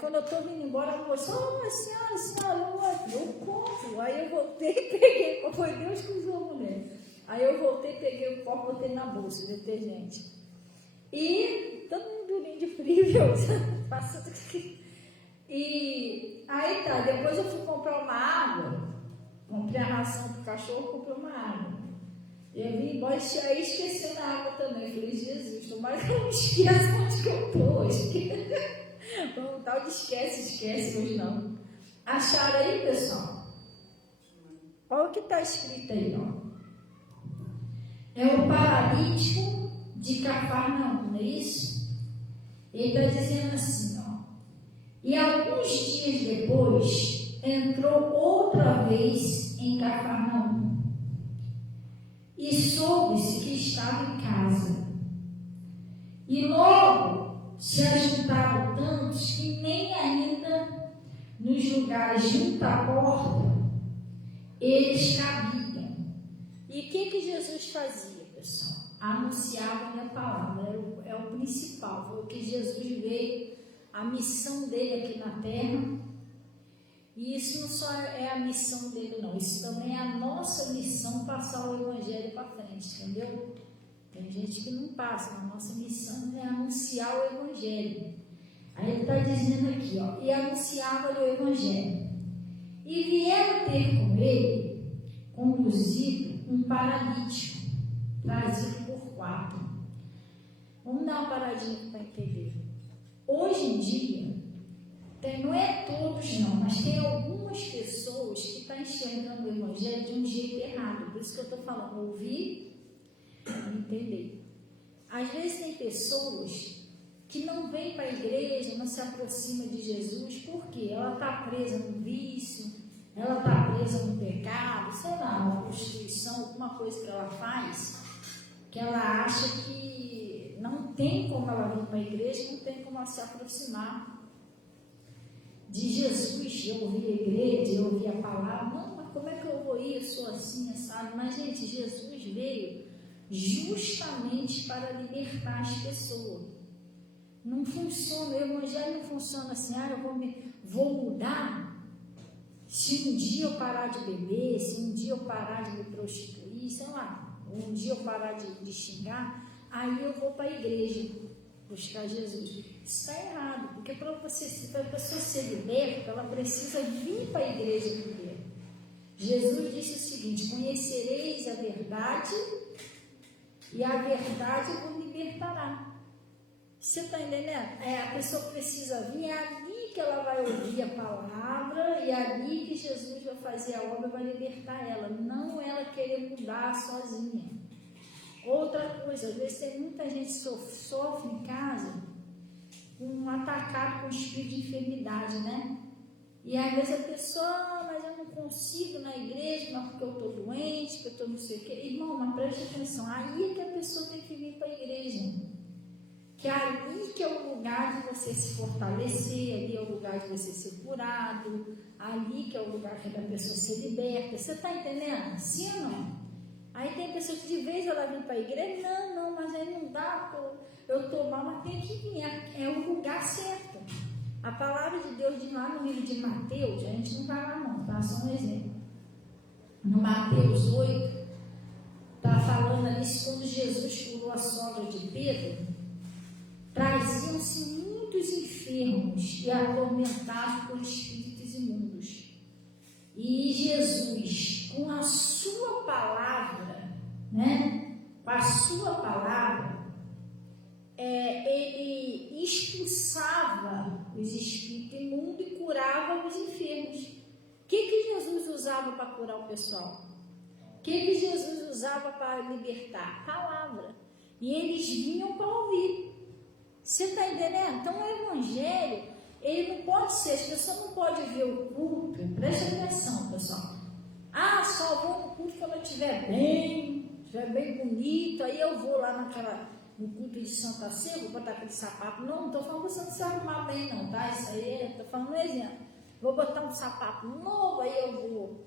quando eu estou vindo embora, a moça, senhora, eu compro. Aí eu voltei e peguei, foi Deus que usou a mulher. Aí eu voltei, peguei o copo, botei na bolsa, o detergente. E todo mundo durinho de frio, passando aqui. E aí tá, depois eu fui comprar uma água, comprei a ração pro cachorro, comprei uma água. Eu vim embora, aí esqueceu a água também. Eu falei, Jesus, tomara que eu não esqueça onde que eu tô hoje. Vamos, tal de esquece hoje não. Acharam aí, pessoal? Olha o que está escrito aí, ó. É o paralítico de Cafarnaum, não é isso? Ele está dizendo assim, ó. E alguns dias depois, entrou outra vez em Cafarnaum. E soube-se que estava em casa. E logo se ajuntaram tantos que nem ainda nos lugares junto à porta eles cabiam. E o que Jesus fazia, pessoal? Anunciava a palavra, é o principal, foi o que Jesus veio, a missão dele aqui na terra. E isso não só é a missão dele, não, isso também é a nossa missão, passar o evangelho para frente, entendeu? Tem gente que não passa, mas a nossa missão é anunciar o evangelho. Aí ele está dizendo aqui, ó, e anunciava-lhe o evangelho. E vieram ter com ele, conduzido, um paralítico, trazido por 4. Vamos dar uma paradinha para entender. Hoje em dia, não é todos não, mas tem algumas pessoas que estão enxergando o evangelho de um jeito errado. Por isso que eu estou falando, ouvir e entender. Às vezes tem pessoas que não vêm para a igreja, não se aproximam de Jesus, porque ela está presa no vício, ela está presa no pecado, sei lá, uma prostituição, alguma coisa que ela faz, que ela acha que não tem como ela vir para a igreja, não tem como ela se aproximar de Jesus, de ouvir a igreja, de ouvir a palavra. Não, mas como é que eu vou ir? Eu sou assim, sabe? Mas, gente, Jesus veio justamente para libertar as pessoas. Não funciona, o evangelho não funciona assim, eu vou mudar se um dia eu parar de beber, se um dia eu parar de me prostituir, sei lá, um dia eu parar de xingar, aí eu vou para a igreja buscar Jesus. Isso está errado, porque para a pessoa ser liberta, ela precisa vir para a igreja primeiro. Jesus disse o seguinte: conhecereis a verdade e a verdade vos libertará. Você está entendendo? A pessoa precisa vir, é ali que ela vai ouvir a palavra e é ali que Jesus vai fazer a obra, vai libertar ela, não ela querer mudar sozinha. Outra coisa, às vezes tem muita gente que sofre em casa atacado com espírito de enfermidade, né? E às vezes a pessoa, mas eu não consigo na igreja, mas porque eu estou doente, porque eu estou não sei o quê. Irmão, mas preste atenção, aí é que a pessoa tem que vir para a igreja. Que ali que é o lugar de você se fortalecer, ali é o lugar de você ser curado, ali que é o lugar que a pessoa se liberta. Você está entendendo? Sim ou não? Aí tem pessoas que de vez ela vem para a igreja, não, mas aí não dá, porque eu estou mal, mas tem que vir, é o lugar certo. A palavra de Deus diz lá no livro de Mateus, a gente não vai lá não, tá? Só um exemplo. No Mateus 8, está falando ali, quando Jesus curou a sogra de Pedro, traziam-se muitos enfermos e atormentados por espíritos imundos. E Jesus, com a sua palavra, né? Com a sua palavra, ele expulsava os espíritos imundos e curava os enfermos. O que Jesus usava para curar o pessoal? O que Jesus usava para libertar? Palavra. E eles vinham para ouvir. Você está entendendo? Então o evangelho, ele não pode ser, as pessoas não podem ver o culto, preste atenção, pessoal. Só vou no culto quando eu estiver bem bonito, aí eu vou lá no culto de Santa Ceia, vou botar aquele sapato. Não estou falando que você não se arrumar bem não, tá? Isso aí, estou falando um exemplo. Vou botar um sapato novo, aí eu vou,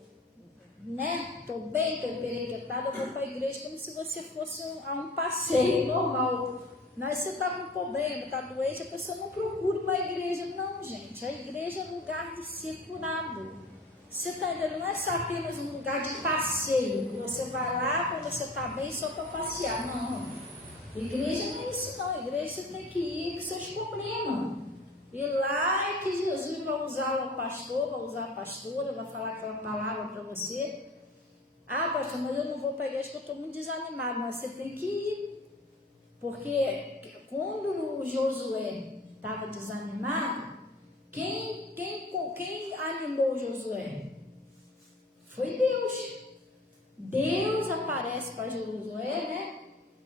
né? Estou bem, estou emperequetada, eu vou para a igreja como se você fosse a um passeio normal. Mas você está com problema, está doente, a pessoa não procura uma igreja. Não, gente. gente. A igreja é um lugar de ser curado. Você está entendendo? Não é só apenas um lugar de passeio, que você vai lá quando você está bem só para passear. Não. Igreja não é isso não. Igreja você tem que ir com seus problemas. E lá é que Jesus vai usar o pastor, vai usar a pastora, vai falar aquela palavra para você. Ah, pastor, mas eu não vou para a igreja porque eu estou muito desanimado. Mas você tem que ir. Porque quando o Josué estava desanimado, quem animou Josué? Foi Deus. Deus aparece para Josué, né?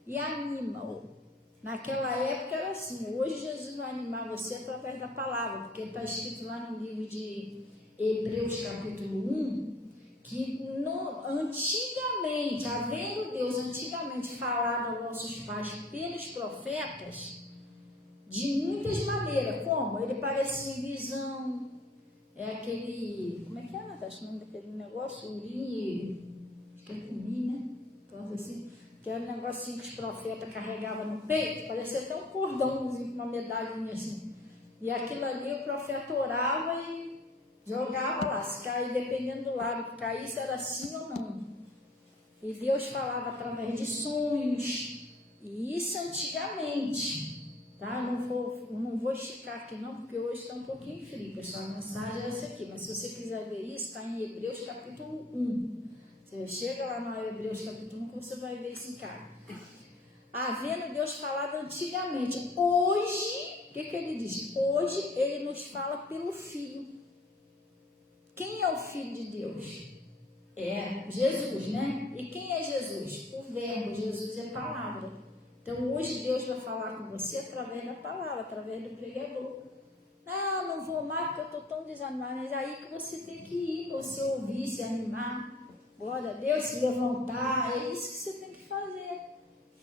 E anima-o. Naquela época era assim. Hoje Jesus vai animar você através da palavra, porque está escrito lá no livro de Hebreus capítulo 1, que antigamente, havendo Deus antigamente falado aos nossos pais pelos profetas, de muitas maneiras, como? Ele parecia em visão, aquele, como é que é, Natasha, o nome daquele negócio? Urim, acho que é Urim, né? Então, assim, que era um negocinho que os profetas carregavam no peito, parecia até um cordãozinho com uma medalhinha assim. E aquilo ali o profeta orava e jogava lá, se cair, dependendo do lado que caísse, era sim ou não. E Deus falava através de sonhos, e isso antigamente. Tá? Não vou esticar aqui não, porque hoje está um pouquinho frio, pessoal. A mensagem é essa aqui, mas se você quiser ver isso, está em Hebreus capítulo 1. Você chega lá no Hebreus capítulo 1 que você vai ver isso em casa. Havendo Deus falado antigamente, hoje, o que ele diz? Hoje ele nos fala pelo Filho. Quem é o Filho de Deus? É Jesus, né? E quem é Jesus? O Verbo. Jesus é palavra. Então, hoje Deus vai falar com você através da palavra, através do pregador. Não vou mais porque eu estou tão desanimado. Mas aí que você tem que ir, você ouvir, se animar. Glória a Deus, se levantar. É isso que você tem que fazer.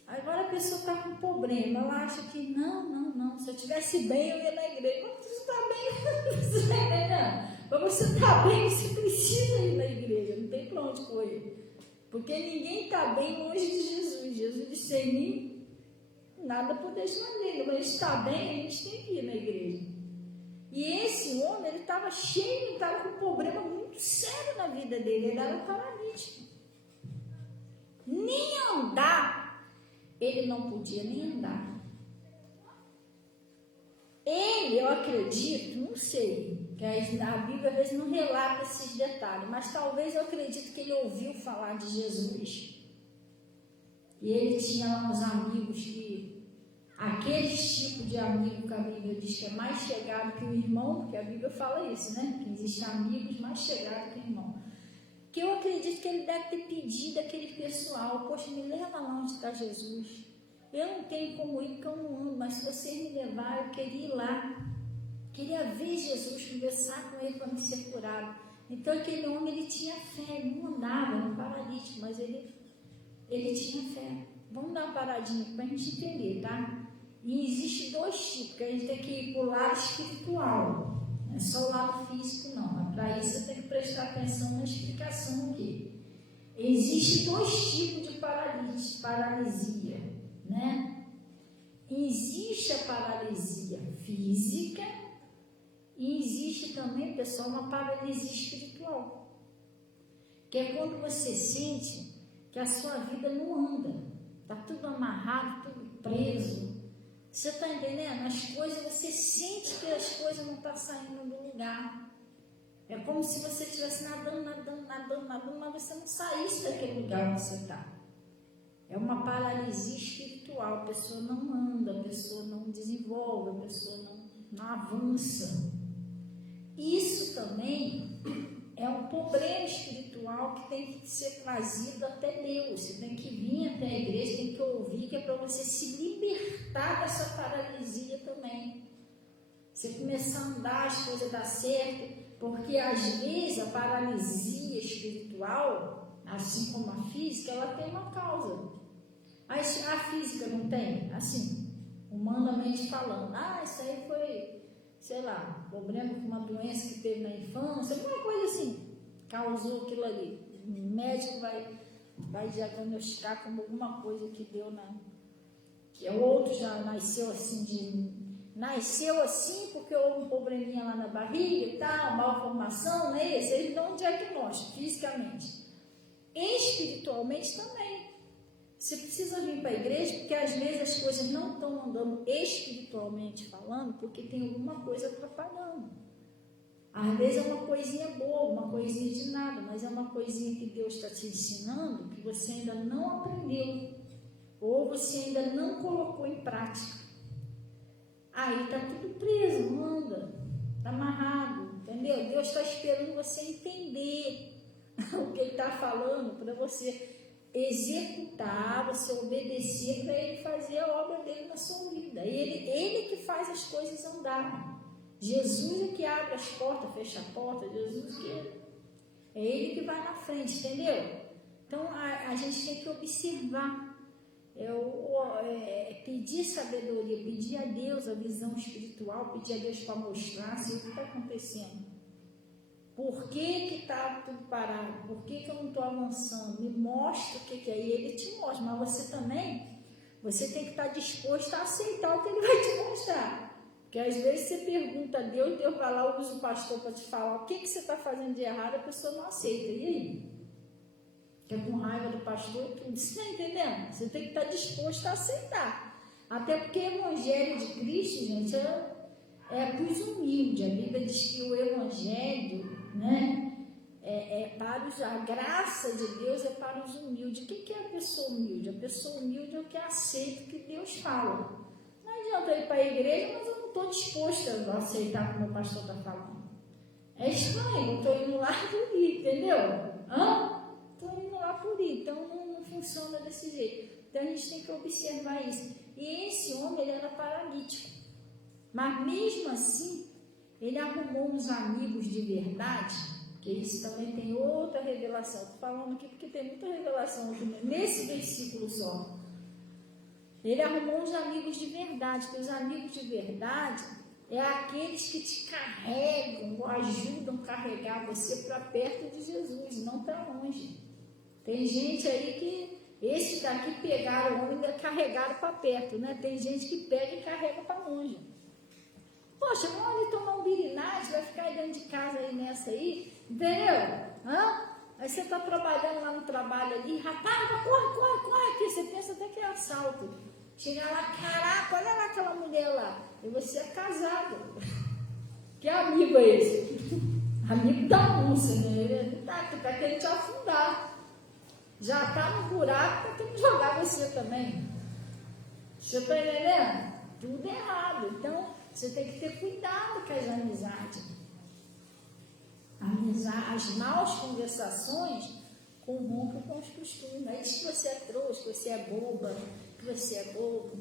Agora a pessoa está com problema. Ela acha que não. Se eu estivesse bem, eu ia na igreja. Mas você está bem, você está entendendo? Para você estar bem, você precisa ir na igreja. Não tem para onde correr. Porque ninguém está bem longe de Jesus. Jesus disse em mim. Nada podeis fazer, mas está bem, a gente tem que ir na igreja. E esse homem, ele estava cheio, estava com um problema muito sério na vida dele, ele era paralítico. Nem andar, ele não podia nem andar. Ele, eu acredito, não sei, que a Bíblia às vezes não relata esses detalhes, mas talvez eu acredito que ele ouviu falar de Jesus. E ele tinha lá uns amigos que, aqueles tipos de amigo que a Bíblia diz que é mais chegado que o irmão, porque a Bíblia fala isso, né? Que existem amigos mais chegados que o irmão. Que eu acredito que ele deve ter pedido àquele pessoal, poxa, me leva lá onde está Jesus. Eu não tenho como ir porque eu não ando, mas se você me levar, eu queria ir lá. Queria ver Jesus, conversar com ele para me ser curado. Então aquele homem, ele tinha fé, ele não andava, era um paralítico, mas ele tinha fé. Vamos dar uma paradinha para a gente entender, tá? E existe dois tipos, que a gente tem que ir para o lado espiritual. Não é só o lado físico, não. Mas para isso você tem que prestar atenção na explicação aqui. Existem dois tipos de paralisia, né? Existe a paralisia física e existe também, pessoal, uma paralisia espiritual. Que é quando você sente que a sua vida não anda, está tudo amarrado, tudo preso. Você está entendendo? As coisas, você sente que as coisas não estão saindo do lugar. É como se você estivesse nadando, mas você não saísse daquele lugar onde você está. É uma paralisia espiritual, a pessoa não anda, a pessoa não desenvolve, a pessoa não avança. Isso também é um problema espiritual que tem que ser trazido até Deus. Você tem que vir até a igreja, tem que ouvir, que é para você se libertar dessa paralisia também. Você começar a andar, as coisas dar certo, porque às vezes a paralisia espiritual, assim como a física, ela tem uma causa. Mas a física não tem, assim, humanamente falando. Isso aí foi, sei lá, problema com uma doença que teve na infância, alguma coisa assim, causou aquilo ali. O médico vai diagnosticar como alguma coisa que deu que o outro já nasceu assim, nasceu assim porque houve um probleminha lá na barriga e tal, malformação, não é isso? Eles dão um diagnóstico fisicamente. Espiritualmente também. Você precisa vir para a igreja porque às vezes as coisas não estão andando espiritualmente falando porque tem alguma coisa atrapalhando. Às vezes é uma coisinha boa, uma coisinha de nada, mas é uma coisinha que Deus está te ensinando que você ainda não aprendeu ou você ainda não colocou em prática. Aí está tudo preso, não anda, está amarrado, entendeu? Deus está esperando você entender o que Ele está falando para você executar, você obedecer para Ele fazer a obra dele na sua vida. Ele que faz as coisas andarem. Jesus é que abre as portas, fecha a porta, Jesus que é Ele que vai na frente, entendeu? Então a gente tem que observar, pedir sabedoria, pedir a Deus a visão espiritual, pedir a Deus para mostrar assim, o que está acontecendo. Por que está tudo parado? Por que eu não estou avançando? Me mostra o que é. E Ele te mostra, mas você também, você tem que estar disposto a aceitar o que Ele vai te mostrar. Porque às vezes você pergunta a Deus, Deus vai lá, usa o pastor para te falar o que você está fazendo de errado, a pessoa não aceita. E aí? Fica com raiva do pastor e tudo. Você está entendendo? Você tem que estar disposto a aceitar. Até porque o Evangelho de Cristo, gente, é para os humildes. A Bíblia diz que o Evangelho, né, a graça de Deus é para os humildes. O que é a pessoa humilde? A pessoa humilde é o que aceita o que Deus fala. Não adianta eu ir para a igreja, mas eu não estou disposta a aceitar o que o meu pastor está falando. É estranho, eu estou indo lá por ir, entendeu? Estou indo lá por ir, então não funciona desse jeito. Então a gente tem que observar isso. E esse homem, ele era paralítico. Mas mesmo assim, ele arrumou uns amigos de verdade, que isso também tem outra revelação. Estou falando aqui porque tem muita revelação aqui nesse versículo só. Ele arrumou uns amigos de verdade, porque os amigos de verdade é aqueles que te carregam ou ajudam a carregar você para perto de Jesus, não para longe. Tem gente aí que, esses daqui pegaram o homem e carregaram para perto, né? Tem gente que pega e carrega para longe. Poxa, vamos ali tomar um birinate, vai ficar aí dentro de casa aí nessa aí, entendeu? Aí você está trabalhando lá no trabalho ali, rapaz, corre, que você pensa até que é assalto. Chega lá, caraca, olha lá aquela mulher lá, e você é casado. Que amigo é esse? Amigo da onça, né? Ele tá querendo te afundar. Já está no buraco, está querendo jogar você também. Você está entendendo? Tudo errado. Então, você tem que ter cuidado com as amizades. As maus conversações corrompem com os costumes. Aí diz que você é trouxa, que você é boba, que você é bobo.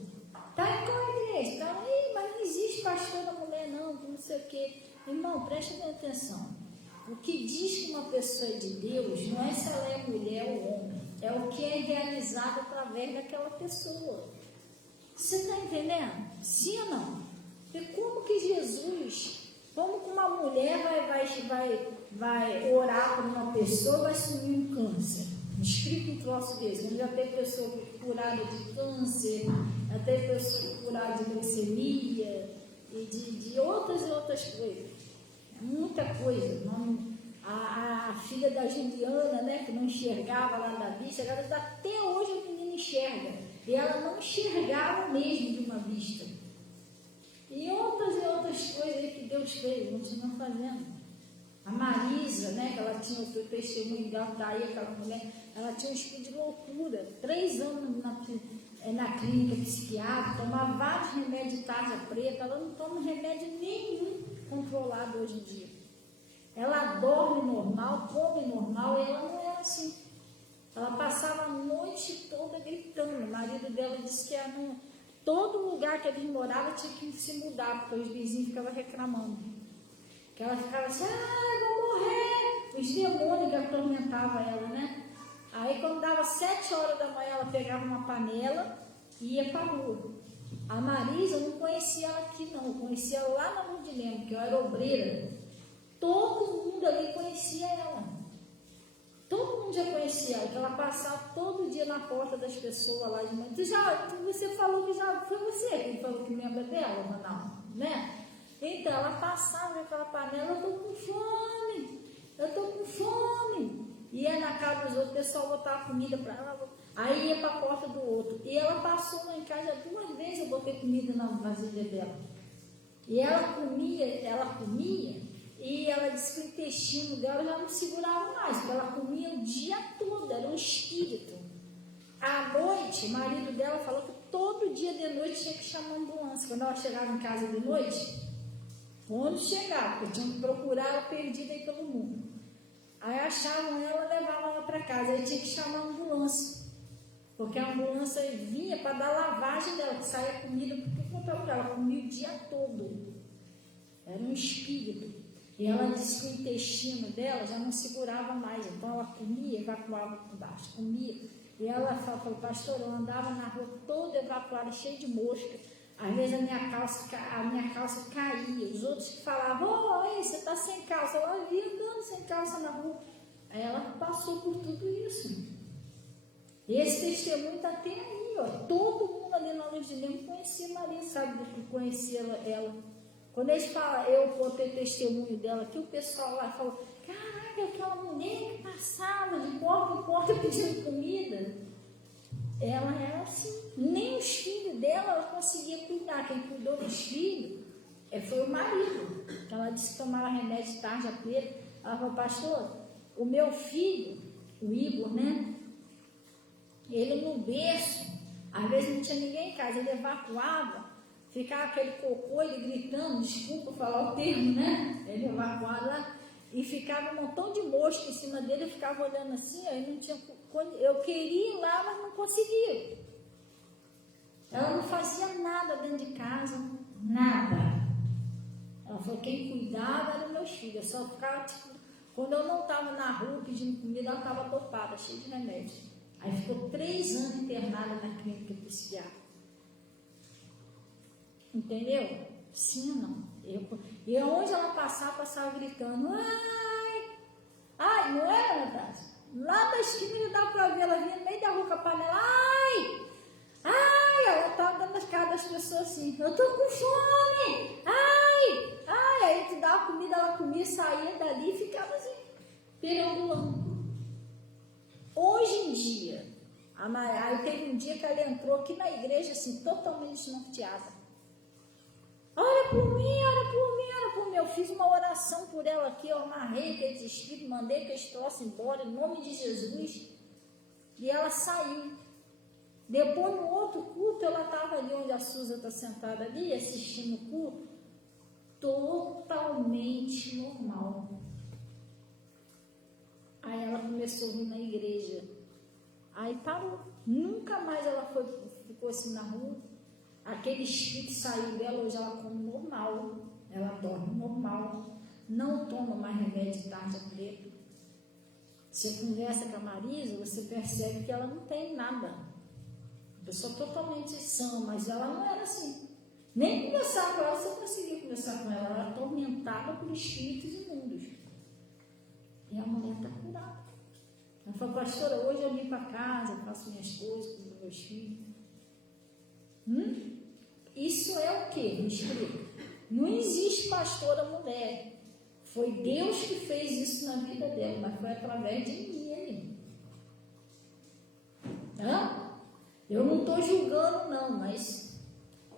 Tá em qual igreja? Tá aí, mas não existe pastor da mulher não sei o quê. Irmão, preste bem atenção. O que diz que uma pessoa é de Deus não é se ela é mulher ou homem. É o que é realizado através daquela pessoa. Você está entendendo? Sim ou não? E como que Jesus, como que uma mulher vai orar por uma pessoa, vai sumir um câncer? Me explica um troço desse. Já tem pessoa curada de câncer, já tem pessoa curada de leucemia e de outras coisas. É muita coisa. A filha da Juliana, né, que não enxergava lá da vista, agora até hoje a menina enxerga. E ela não enxergava mesmo de uma vista. E outras coisas aí que Deus fez, continua fazendo. A Marisa, né, que ela tinha o testemunho dela, daí aquela mulher, ela tinha um espírito de loucura, 3 anos na clínica psiquiátrica, tomava vários remédios de tarja preta, ela não toma remédio nenhum controlado hoje em dia. Ela dorme normal, come normal, e ela não era assim. Ela passava a noite toda gritando. O marido dela disse que todo lugar que eles moravam tinha que se mudar, porque os vizinhos ficavam reclamando. Que ela ficava assim, eu vou morrer. Os demônios que atormentavam ela, né? Aí quando dava 7 horas da manhã, ela pegava uma panela e ia para a rua. A Marisa, eu não conhecia ela aqui não, eu conhecia ela lá na Rua de Lemos, que eu era obreira. Todo mundo ali conhecia ela. Todo mundo já conhecia ela, que ela passava todo dia na porta das pessoas lá de manhã. Você falou que já foi você que falou que lembra dela, Ronaldo? né? Então ela passava com aquela panela, eu tô com fome, eu tô com fome. Ia na casa dos outros, o pessoal botava comida para ela, aí ia para a porta do outro. E ela passou lá em casa 2 vezes, eu botei comida na vasilha dela. E ela comia, e ela disse que o intestino dela já não segurava mais, porque ela comia o dia todo, era um espírito. À noite, o marido dela falou que todo dia de noite tinha que chamar a ambulância. Quando ela chegava em casa de noite, quando chegava, porque tinham que procurar ela perdida aí pelo mundo. Aí achavam ela, levavam ela para casa, aí tinha que chamar a ambulância, porque a ambulância vinha para dar lavagem dela, que saía comida, porque ela comia o dia todo, era um espírito, e ela disse que o intestino dela já não segurava mais, então ela comia, evacuava por baixo, comia, e ela falou, pastor, eu andava na rua toda evacuada, cheia de mosca, às vezes a minha calça caía, os outros que falavam, oi, você está sem calça, ela via andando sem calça na rua. Aí ela passou por tudo isso. Esse testemunho está até aí, ó. Todo mundo ali na Luz de Lemos conhecia Maria, sabe do que conhecia ela. Quando eles falam, eu contei testemunho dela aqui, o pessoal lá falou, caraca, aquela mulher que passava de porta em porta pedindo comida. Ela era assim, nem os filhos dela ela conseguia cuidar. Quem cuidou dos filhos foi o marido. Ela disse que tomava remédio de tarja preta. Ela falou, pastor, o meu filho, o Igor, né? Ele no berço, às vezes não tinha ninguém em casa, ele evacuava, ficava aquele cocô, ele gritando, desculpa falar o termo, né? Ele evacuava lá. E ficava um montão de mosca em cima dele, eu ficava olhando assim, aí não tinha, eu queria ir lá, mas não conseguia. Ela não fazia nada dentro de casa, nada. Ela falou, quem cuidava eram meus filhos, eu só ficava, tipo, quando eu não estava na rua pedindo comida, ela estava topada, cheia de remédio. Aí ficou 3 anos internada na clínica psiquiátrica. Entendeu? Sim, não. E onde ela passava gritando, ai, não era, Natália? Lá da esquina dava para ver, ela vinha no meio da rua com a panela, ai, ela estava dando as caras das pessoas assim, eu tô com fome, ai, aí tu dava comida, ela comia, saía dali e ficava assim, perambulando. Hoje em dia, aí teve um dia que ela entrou aqui na igreja assim, totalmente desnorteada. Ora por mim. Eu fiz uma oração por ela aqui, eu amarrei aqueles espíritos, mandei aqueles troços embora, em nome de Jesus. E ela saiu. Depois, no outro culto, ela estava ali onde a Suza está sentada ali, assistindo o culto, totalmente normal. Aí ela começou a vir na igreja. Aí parou. Nunca mais ela ficou assim na rua. Aquele espírito saiu dela, hoje ela come normal, ela dorme normal, não toma mais remédio de tarja preta. Você conversa com a Marisa, você percebe que ela não tem nada. Pessoa totalmente sã, mas ela não era assim. Nem conversar com ela, você conseguia conversar com ela, ela era atormentada por espíritos imundos. E a mulher está curada. Ela falou, pastora, hoje eu vim para casa, faço minhas coisas com os meus filhos. Isso é o que? Me explica. Não existe pastora mulher. Foi Deus que fez isso na vida dela, mas foi através de mim. Eu não estou julgando não, mas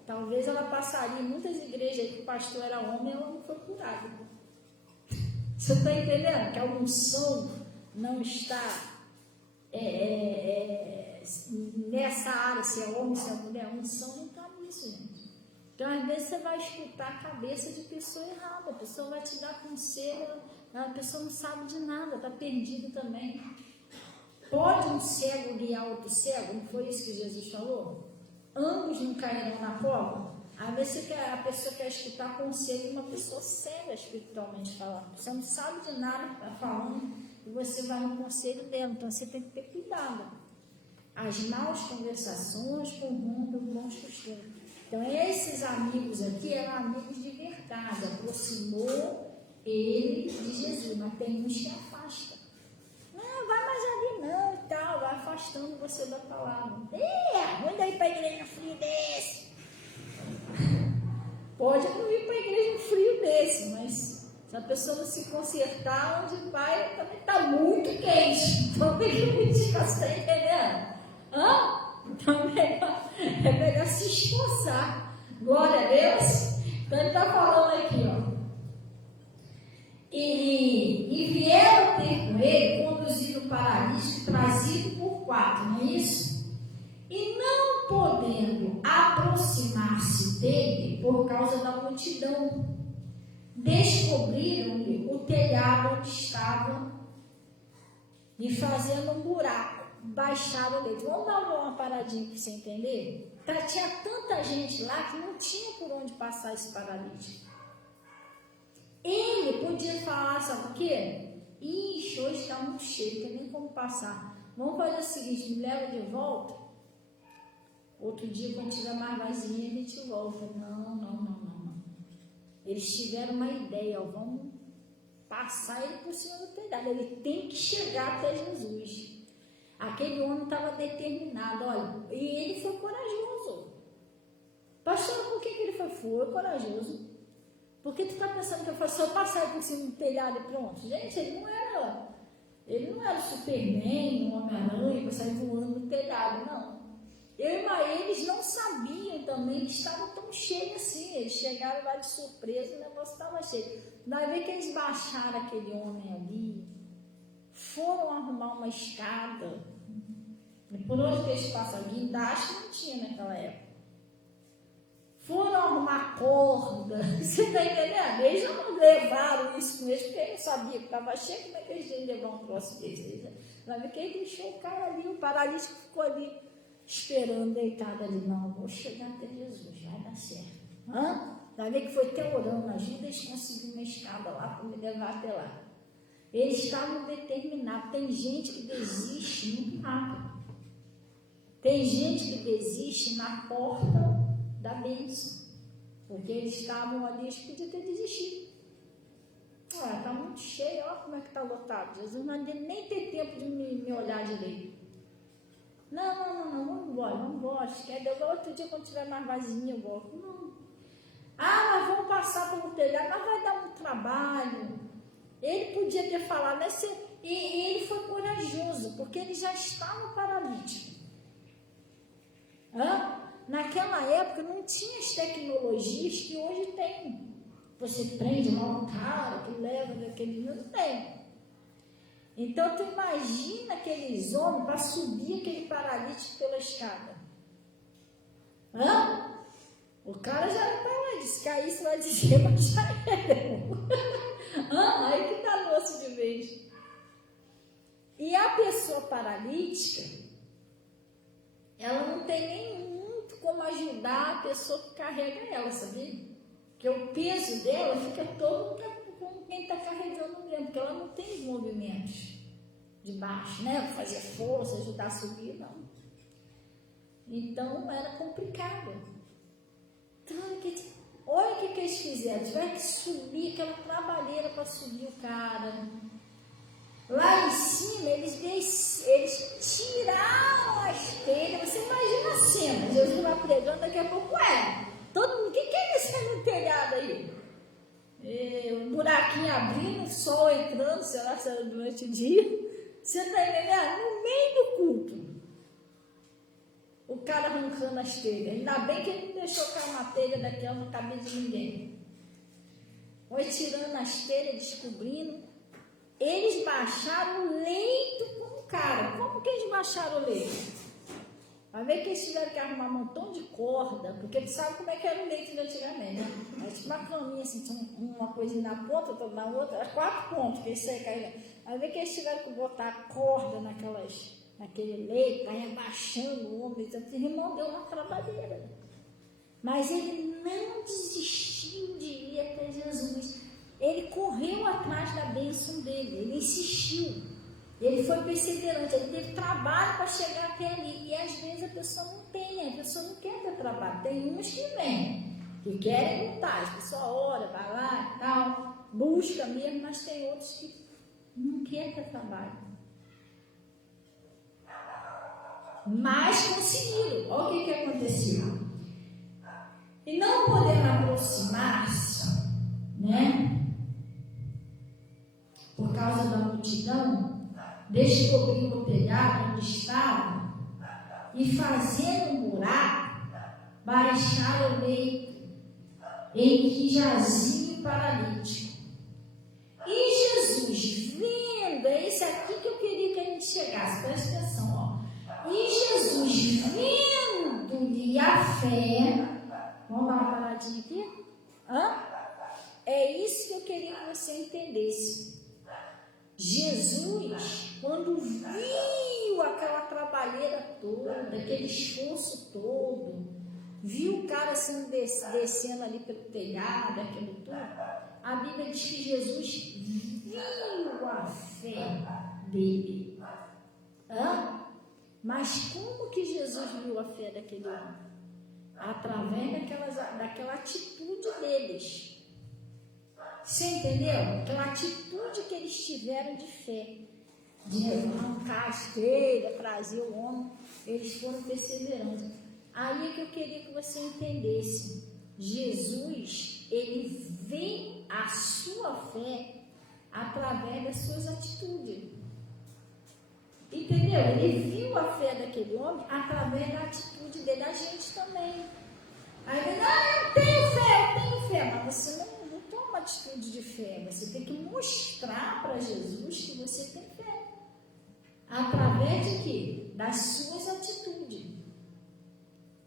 talvez ela passaria em muitas igrejas aí que o pastor era homem e ela não foi curada. Você está entendendo? Que a unção não está nessa área, se é homem, se é mulher, a unção não está nisso, gente. Então, às vezes, você vai escutar a cabeça de pessoa errada, a pessoa vai te dar conselho, a pessoa não sabe de nada, está perdida também. Pode um cego guiar outro cego? Não foi isso que Jesus falou? Ambos não cairão na cova? Às vezes a pessoa quer escutar conselho de uma pessoa cega espiritualmente falando. Você não sabe de nada que está falando e você vai no conselho dela. Então, você tem que ter cuidado. As más conversações corrompem os bons costumes. Então, esses amigos aqui eram amigos de verdade, aproximou ele de Jesus, mas tem uns que afastam. Não, vai mais ali não e tal, vai afastando você da palavra. É ruim daí para a igreja frio desse. pode não ir para a igreja um frio desse, mas se a pessoa não se consertar, onde vai também está muito quente. Então tem que pedir, você está entendendo? Então é melhor se esforçar. Glória a Deus. Então ele está falando aqui, ó. E vieram ter com ele, conduzido o paralítico, trazido por 4, não é isso? E não podendo aproximar-se dele por causa da multidão, descobriram-lhe o telhado onde estava e fazendo um buraco, baixaram dele. Vamos dar uma paradinha para você entender? Tinha tanta gente lá que não tinha por onde passar esse paralítico. Ele podia falar, sabe o quê? Ixi, hoje está muito cheio, não tem nem como passar. Vamos fazer o seguinte, me leva de volta. Outro dia, quando tiver mais vazio, a gente volta. Não. Eles tiveram uma ideia, ó, vamos passar ele por cima do telhado. Ele tem que chegar até Jesus. Aquele homem estava determinado, olha, e ele foi corajoso. Pastor, por que ele foi corajoso? Porque tu está pensando que eu faço só passar por cima do telhado e pronto? Gente, ele não era o Superman, o Homem-Aranha, para sair voando no telhado, não. Eles não sabiam também que estava tão cheio assim. Eles chegaram lá de surpresa, o negócio estava cheio. Daí vê que eles baixaram aquele homem ali, foram arrumar uma escada. E por onde que eles passam? Guindaste não tinha naquela época. Foram arrumar corda. Você está entendendo? Eles não levaram isso com eles, porque eles sabiam que estava cheio. Como é que eles iam levar um troço desse? Vai ver que ele deixou o cara ali, o paralítico ficou ali, esperando, deitado ali. Não, vou chegar até Jesus, vai dar certo. Vai ver que foi até orando, ajuda eles conseguiram uma escada lá para me levar até lá. Eles estavam determinados. Tem gente que desiste muito rápido. Tem gente que desiste na porta da bênção, porque eles estavam ali, eles podiam ter desistido. Olha, está muito cheio, olha como é que está lotado. Jesus não ia nem ter tempo de me olhar direito. Não, vamos embora. Outro dia, quando tiver mais vazio, eu volto. Não. Mas vamos passar pelo telhado, mas vai dar muito trabalho. Ele podia ter falado, né? E ele foi corajoso, porque ele já estava paralítico. Naquela época não tinha as tecnologias que hoje tem. Você prende lá um cara que leva daquele... Não tem. Então tu imagina aqueles homens para subir aquele paralítico pela escada. O cara já não vai lá, se cair, você vai dizer, mas já era. Aí que dá doce de vez. E a pessoa paralítica, ela não tem nem muito como ajudar a pessoa que carrega ela, sabia? Porque o peso dela fica todo com quem está carregando mesmo, porque ela não tem os movimentos de baixo, né? Fazer força, ajudar a subir, não. Então era complicado. Então, olha o que eles fizeram. Tiveram que subir aquela trabalheira para subir o cara. Lá em cima, eles tiraram as telhas. Você imagina a cena. Jesus lá pregando, daqui a pouco, todo mundo, o que é isso no telhado aí? Um buraquinho abrindo, o sol entrando, sei lá, se era durante o dia. Você está entendendo? No meio do culto. O cara arrancando as telhas. Ainda bem que ele não deixou cair uma telha daquela na cabeça de ninguém. Foi tirando as telhas, descobrindo. Eles baixaram o leito com o cara. Como que eles baixaram o leito? Vai ver que eles tiveram que arrumar um montão de corda, porque tu sabe como é que era o leito de antigamente, né? Era tipo uma caminha assim, tinha uma coisinha na ponta, outra na outra, era 4 pontos que eles caíram. Vai ver que eles tiveram que botar a corda naquele leito, aí abaixando o ombro, então o irmão deu uma trabalheira. Mas ele não desistiu de ir até Jesus. Ele correu atrás da bênção dele, ele insistiu. Ele foi perseverante, ele teve trabalho para chegar até ali. E às vezes a pessoa não tem, a pessoa não quer ter trabalho. Tem uns que vêm, que querem lutar. A pessoa ora, vai lá e tal, busca mesmo, mas tem outros que não querem ter trabalho. Mas conseguiram. Olha o que aconteceu. E não podendo aproximar-se, né? Por causa da multidão, descobriu o telhado onde estava e, fazendo um buraco, baixaram o leito em que jazia o paralítico. E Jesus, vendo, é esse aqui que eu queria que a gente chegasse, presta atenção, ó. E Jesus, vendo-lhe a fé, vamos dar uma paradinha aqui? É isso que eu queria que você entendesse. Jesus, quando viu aquela trabalheira toda, aquele esforço todo, viu o cara assim, descendo ali pelo telhado, aquilo tudo, a Bíblia diz que Jesus viu a fé dele. Mas como que Jesus viu a fé daquele homem? Através daquela atitude deles. Você entendeu? Aquela atitude que eles tiveram de fé, de arrancar a esteira, trazer o homem, eles foram perseverantes. Aí é que eu queria que você entendesse. Jesus, ele vê a sua fé através das suas atitudes. Entendeu? Ele viu a fé daquele homem através da atitude dele, a gente também. Aí ele diz, eu tenho fé, mas você não toma atitude de fé, você tem que mostrar para Jesus que você tem fé. Através de quê? Das suas atitudes.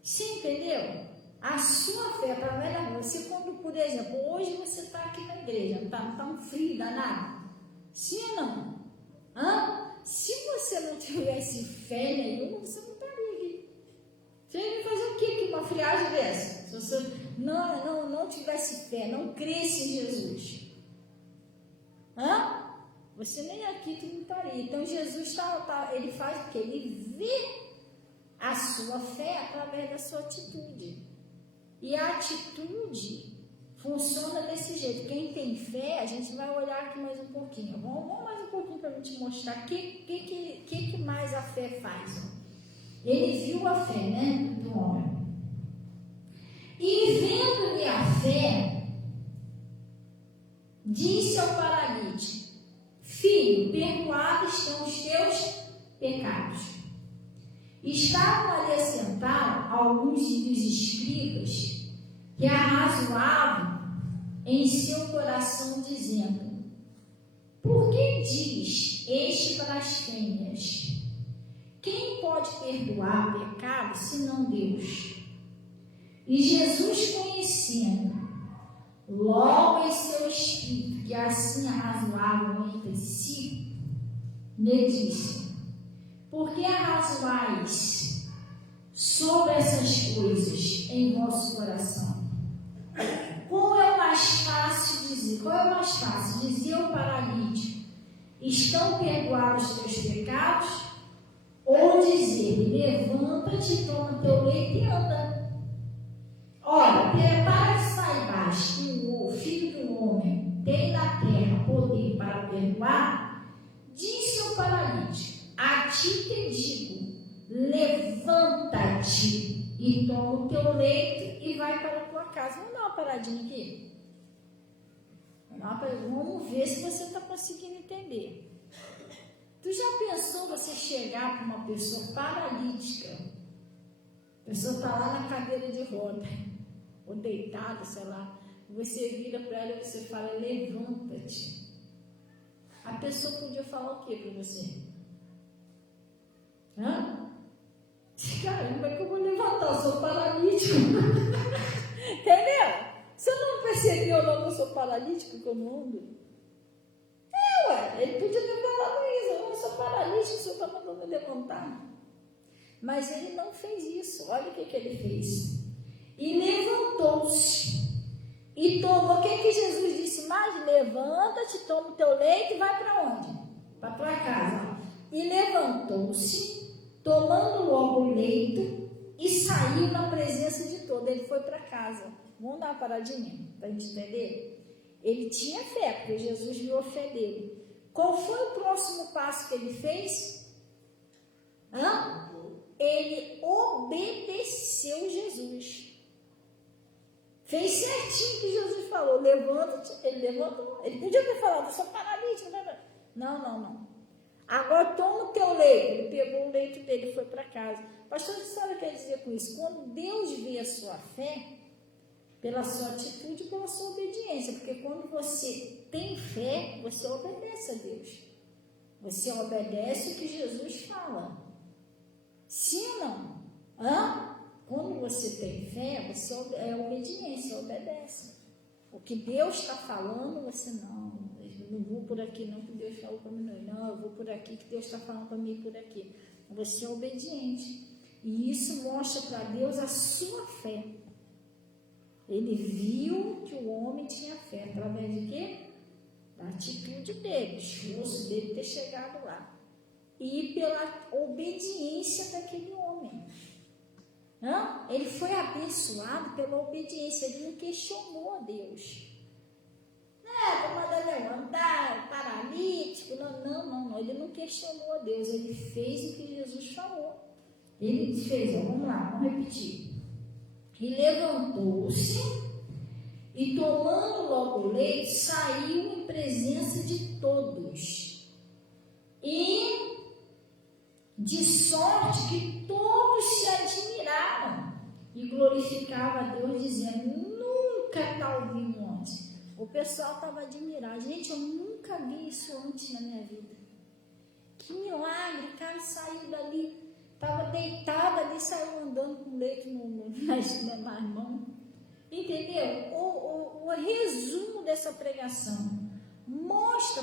Você entendeu? A sua fé através da você, quando, por exemplo, hoje você está aqui na igreja, não está um frio danado? Sim ou não? Se você não tivesse fé nenhuma, você não estaria aqui. Você ia fazer o que aqui, uma friagem dessa? Se você não tivesse fé, não cresce em Jesus, você nem aqui tu não estaria. Então Jesus ele faz o quê? Ele vê a sua fé através da sua atitude. E a atitude funciona desse jeito. Quem tem fé, a gente vai olhar aqui mais um pouquinho. Vamos mais um pouquinho para eu te mostrar o que mais a fé faz. Ele viu a fé, né, do homem. E vendo-lhe a fé, disse ao paralítico: Filho, perdoados estão os teus pecados. Estavam ali assentados alguns dos escribas que arrazoavam em seu coração, dizendo: Por que diz este blasfêmias? Quem pode perdoar pecado senão Deus? E Jesus, conhecendo logo em seu espírito que assim arrazoavam entre si, lhe disse: Por que arrazoais sobre essas coisas em vosso coração? Qual é o mais fácil dizer ao paralítico: Estão perdoados os teus pecados? Ou dizer: Levanta-te, toma teu leito e anda. Ora, prepara-te, saibas que o Filho do Homem tem na terra poder para perdoar. Disse ao paralítico: A ti te digo, levanta-te e toma o teu leito e vai para a tua casa. Vamos dar uma paradinha aqui? Vamos ver se você está conseguindo entender. Tu já pensou você chegar para uma pessoa paralítica? A pessoa está lá na cadeira de roda, ou deitada, sei lá. Você vira para ela e você fala: levanta-te. A pessoa podia falar o que para você? Caramba, que eu vou levantar? Eu sou paralítico. Entendeu? Você não percebeu logo que eu sou paralítico que eu não ando? Ele podia ter falado isso: eu sou paralítico, o senhor está mandando levantar. Mas ele não fez isso. Olha o que ele fez. E levantou-se e tomou. O que Jesus disse mais? Levanta-te, toma o teu leito e vai para onde? Para a tua casa. E levantou-se, tomando logo o leito, e saiu na presença de todos. Ele foi para casa. Vamos dar uma paradinha para a gente entender? Ele tinha fé, porque Jesus viu a fé dele. Qual foi o próximo passo que ele fez? Ele obedeceu Jesus. Fez certinho o que Jesus falou, levanta-te. Ele levantou. Ele podia ter falado, eu sou paralítico. Não. Agora toma o teu leito. Ele pegou o leito dele e foi para casa. Pastor, a senhora quer dizer com isso? Quando Deus vê a sua fé, pela sua atitude e pela sua obediência. Porque quando você tem fé, você obedece a Deus. Você obedece o que Jesus fala. Sim ou não? Quando você tem fé, você é obediência, obedece. O que Deus está falando, você não vou por aqui não, que Deus falou para mim, não, eu vou por aqui, que Deus está falando para mim por aqui. Você é obediente. E isso mostra para Deus a sua fé. Ele viu que o homem tinha fé, através de quê? Da atitude dele, do esforço dele ter chegado lá. E pela obediência daquele homem. Ele foi abençoado pela obediência, ele não questionou a Deus. Vou mandar levantar, paralítico, não, ele não questionou a Deus, ele fez o que Jesus falou. Ele fez, vamos lá, vamos repetir. E levantou-se e tomando logo o leito, saiu em presença de todos. E de sorte que todos se admiraram e glorificavam a Deus, dizendo, nunca tal vimos antes. O pessoal estava admirado. Gente, eu nunca vi isso antes na minha vida. Que milagre, o cara saiu dali, estava deitado ali, saiu andando com o leito nas mãos. Entendeu? O resumo dessa pregação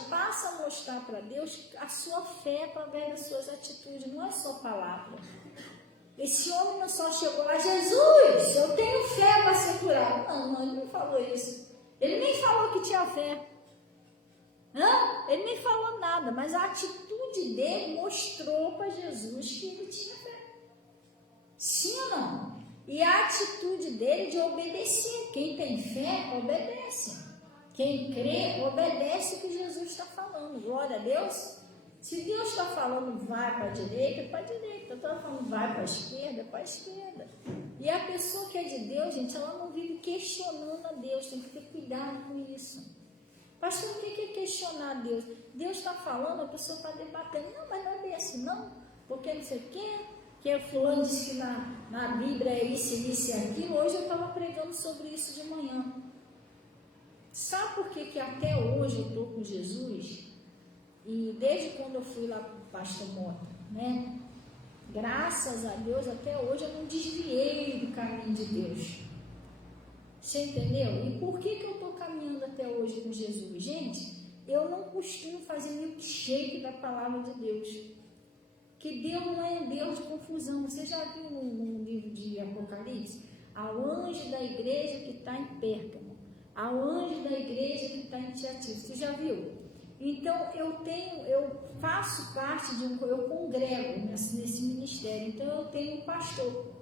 passa a mostrar para Deus a sua fé através das suas atitudes, não é só palavra. Esse homem não só chegou lá, Jesus, eu tenho fé para ser curado. Não, ele não falou isso. Ele nem falou que tinha fé. Ele nem falou nada, mas a atitude dele mostrou para Jesus que ele tinha fé. Sim ou não? E a atitude dele de obedecer. Quem tem fé, obedece. Quem crê, obedece o que Jesus está falando. Glória a Deus. Se Deus está falando vai para a direita, para a direita. Está falando vai para a esquerda, para a esquerda. E a pessoa que é de Deus, gente, ela não vive questionando a Deus. Tem que ter cuidado com isso. Pastor, o que é questionar a Deus? Deus está falando, a pessoa está debatendo. Não, mas não é bem assim, não. Porque não sei o quê. Que o fulano disse que na Bíblia é isso e aquilo. Hoje eu estava pregando sobre isso de manhã. Sabe por que até hoje eu estou com Jesus? E desde quando eu fui lá para o pastor Mota, né? Graças a Deus, até hoje eu não desviei do caminho de Deus. Você entendeu? E por que eu estou caminhando até hoje com Jesus? Gente, eu não costumo fazer milkshake da palavra de Deus. Que Deus não é Deus de confusão. Você já viu no livro de Apocalipse? Ao anjo da igreja que está em Pérgamo, ao anjo da igreja que está em Tiatira. Você já viu? Então, eu faço parte eu congrego nesse ministério. Então, eu tenho um pastor.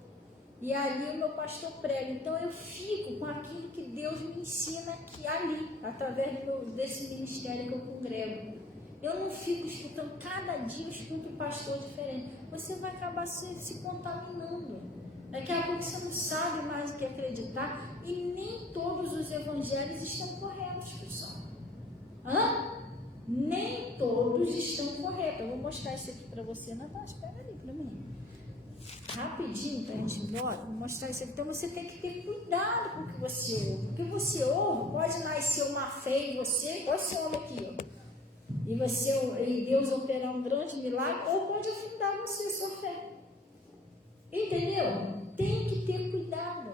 E ali o meu pastor prega. Então, eu fico com aquilo que Deus me ensina ali, através desse ministério que eu congrego. Eu não fico escutando, cada dia eu escuto um pastor diferente. Você vai acabar se contaminando. Daqui a pouco você não sabe mais o que acreditar. E nem todos os evangelhos estão corretos, pessoal. Nem todos estão corretos. Eu vou mostrar isso aqui para você. Natasha, pega ali para mim. Rapidinho, para a gente ir embora. Vou mostrar isso aqui. Então você tem que ter cuidado com o que você ouve. O que você ouve pode nascer uma fé em você, igual esse homem aqui, ó. E Deus operar um grande milagre, ou pode afundar você, sua fé. Entendeu? Tem que ter cuidado.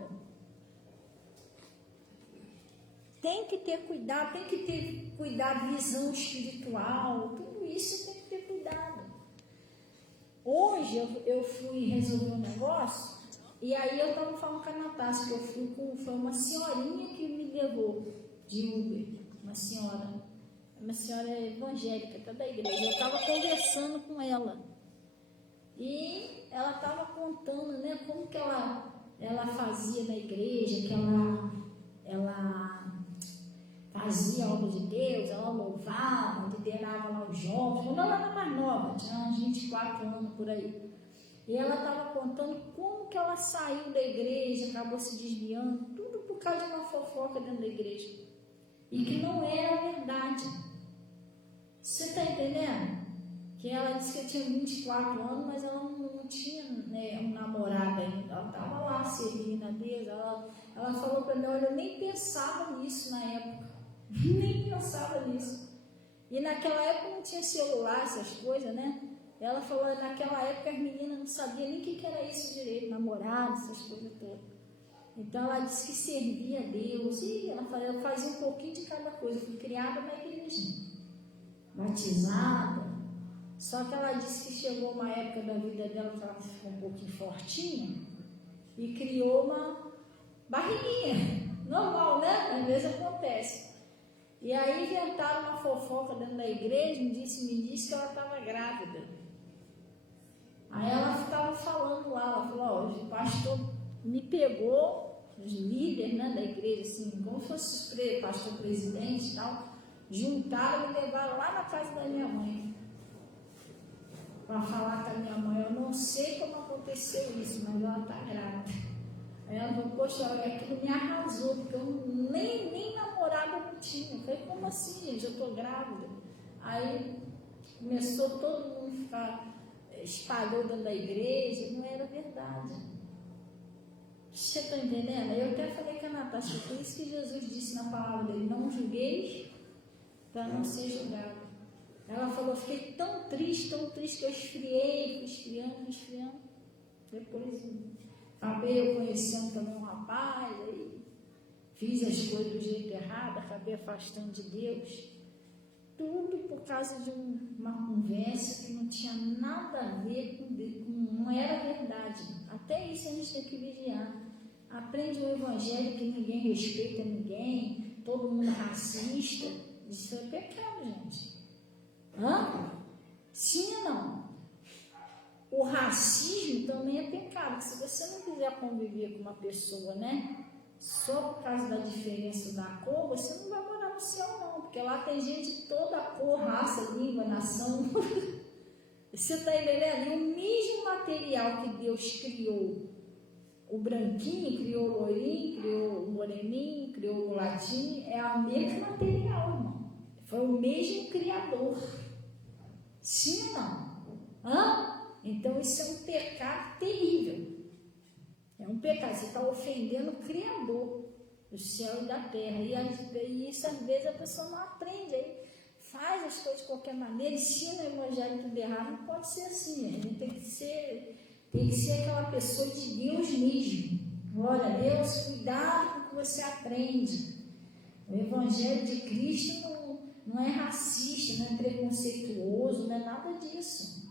Tem que ter cuidado, visão espiritual, tudo isso tem que ter cuidado. Hoje eu fui resolver um negócio, e aí eu estava falando com a Natasha, que foi uma senhorinha que me levou de Uber, uma senhora evangélica, que é da igreja. Eu estava conversando com ela e ela estava contando, né, como que ela fazia na igreja, que ela fazia a obra de Deus, ela louvava, liderava lá os jovens, quando ela era mais nova, tinha uns 24 anos por aí. E ela estava contando como que ela saiu da igreja, acabou se desviando, tudo por causa de uma fofoca dentro da igreja. E que não era verdade. Você está entendendo? Que ela disse que tinha 24 anos, mas ela não tinha, né, um namorado ainda. Ela estava lá servindo a Deus. Ela falou para mim, olha, eu nem pensava nisso na época. Nem pensava nisso. E naquela época não tinha celular, essas coisas, né? Ela falou, naquela época as meninas não sabiam nem o que era isso direito, namorado, essas coisas todas. Então ela disse que servia a Deus. E ela fazia um pouquinho de cada coisa. Fui criada na igreja, batizada. Só que ela disse que chegou uma época da vida dela que ela ficou um pouquinho fortinha e criou uma barriguinha. Normal, né? Às vezes acontece. E aí inventaram uma fofoca dentro da igreja, me disse que ela estava grávida. Aí ela estava falando lá, ela falou, ó, o pastor me pegou, os líderes, né, da igreja, assim, como se fosse pastor presidente e tal, juntaram e me levaram lá na casa da minha mãe. Para falar com a minha mãe, eu não sei como aconteceu isso, mas ela está grávida. Aí ela falou, poxa, aquilo me arrasou, porque eu nem namorada não tinha. Eu falei, como assim, gente? Eu estou grávida. Aí começou todo mundo a ficar, espalhou dentro da igreja, não era verdade. Você está entendendo? Eu até falei com a Natasha, por isso que Jesus disse na palavra dele, não julgueis para não ser julgado. Ela falou, fiquei tão triste que eu fui esfriando. Depois acabei conhecendo também um rapaz, aí fiz as coisas do jeito errado, acabei afastando de Deus. Tudo por causa de uma conversa que não tinha nada a ver com não era verdade. Até isso a gente tem que vigiar. Aprende o evangelho que ninguém respeita ninguém, todo mundo é racista. Isso é pecado, gente. Hã? Sim ou não? O racismo também é pecado. Se você não quiser conviver com uma pessoa, né, só por causa da diferença da cor, você não vai morar no céu, não. Porque lá tem gente de toda cor, raça, língua, nação. Você está entendendo? E o mesmo material que Deus criou, o branquinho, criou o loirinho, criou o moreninho, criou o mulatinho, é o mesmo material, irmão. Foi o mesmo Criador. Sim ou não? Hã? Então isso é um pecado terrível. É um pecado. Você está ofendendo o Criador do céu e da terra. E isso às vezes a pessoa não aprende. Aí faz as coisas de qualquer maneira, ensina o evangelho tudo errado. Não pode ser assim. A gente tem que ser aquela pessoa de Deus mesmo. Glória a Deus, cuidado com o que você aprende. O evangelho de Cristo não é racista, não é preconceituoso, não é nada disso.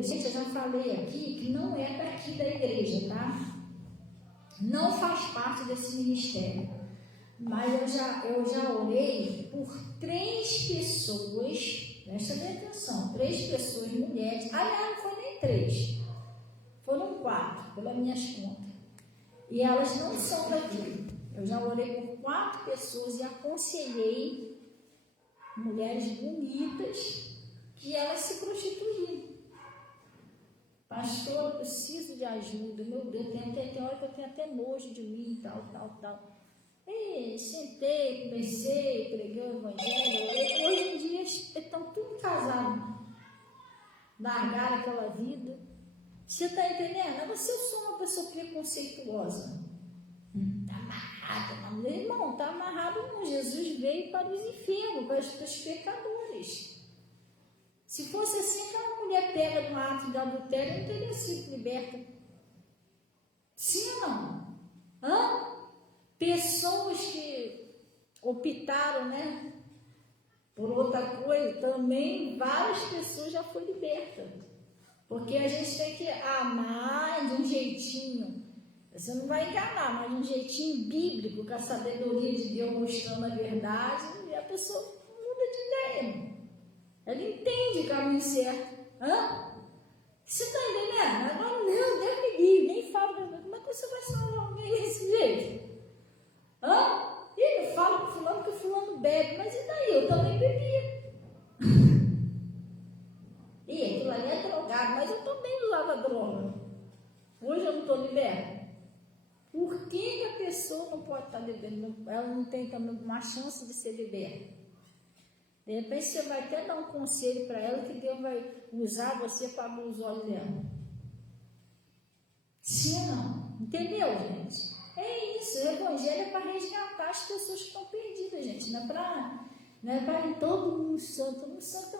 Gente, eu já falei aqui que não é daqui da igreja, tá? Não faz parte desse ministério. Mas eu já orei por 3 pessoas, presta bem atenção, 3 pessoas, mulheres, aliás, não foi nem 3, foram 4, pelas minhas contas. E elas não são daqui. Eu já orei por 4 pessoas e aconselhei mulheres bonitas que elas se prostituíram. Pastor, eu preciso de ajuda. Meu Deus, tem hora que eu tenho até nojo de mim, tal. E sentei, comecei, preguei o evangelho. Hoje em dia estão tudo casados. Largaram aquela vida. Você está entendendo? Agora, se eu sou uma pessoa preconceituosa, está amarrado, meu irmão, está amarrado não. Jesus veio para os enfermos, para os pecadores. Se fosse assim, aquela mulher pega no ato de adultério, não teria sido liberta. Sim ou não? Hã? Pessoas que optaram, né, por outra coisa, também várias pessoas já foram libertas. Porque a gente tem que amar de um jeitinho. Você não vai enganar, mas de um jeitinho bíblico, com a sabedoria de Deus mostrando a verdade, e a pessoa muda de ideia. Ela entende o caminho certo. Hã? Você está entendendo? Agora, não, Deus me livre, nem falo. Como é que você vai salvar alguém desse jeito? Hã? E eu falo com fulano que o fulano bebe, mas e daí? Eu também bebia. E aquilo ali é drogado, mas eu também usava droga. liberta? Por que a pessoa não pode estar bebendo? Ela não tem também uma chance de ser liberta. De repente você vai até dar um conselho para ela que Deus vai usar você para abrir os olhos dela. Sim ou não? Entendeu, gente? É isso, o evangelho é para resgatar as pessoas que estão perdidas, gente. Não é para ir todo mundo santo